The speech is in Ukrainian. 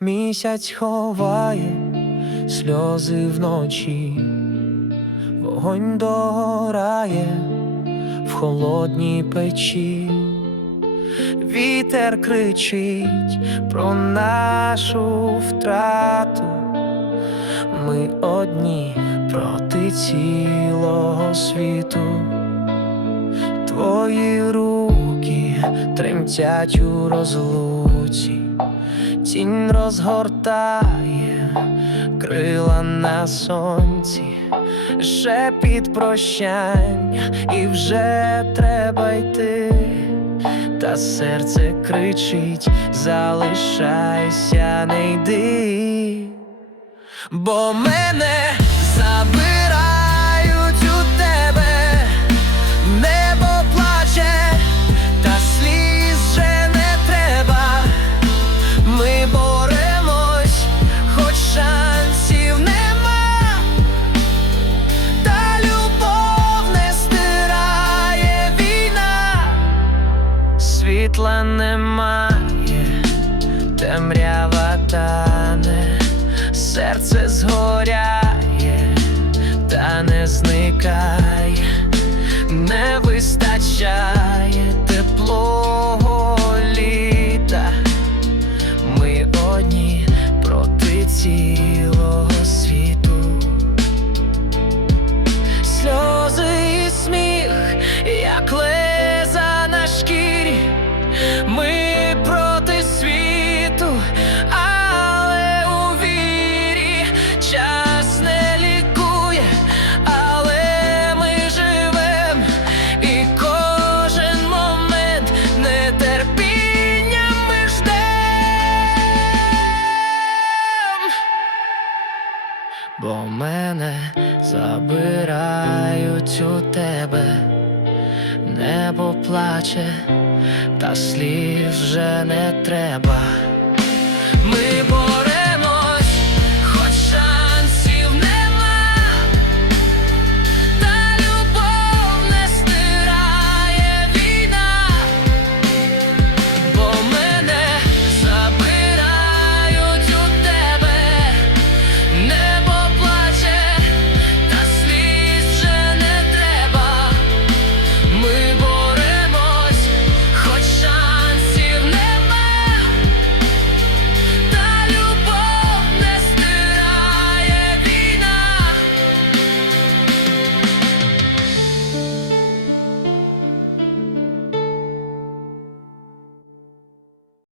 Місяць ховає сльози вночі, вогонь догорає в холодній печі, вітер кричить про нашу втрату. Ми одні проти цілого світу. Твої руки тремтять у розлуці, тінь розгортає крила на сонці, шепіт прощання, і вже треба йти. Та серце кричить, залишайся, не йди, бо мене забирають тане, серце згоряє, та не зникає не вистачає Бо мене забирають у тебе, небо плаче, та слів вже не треба.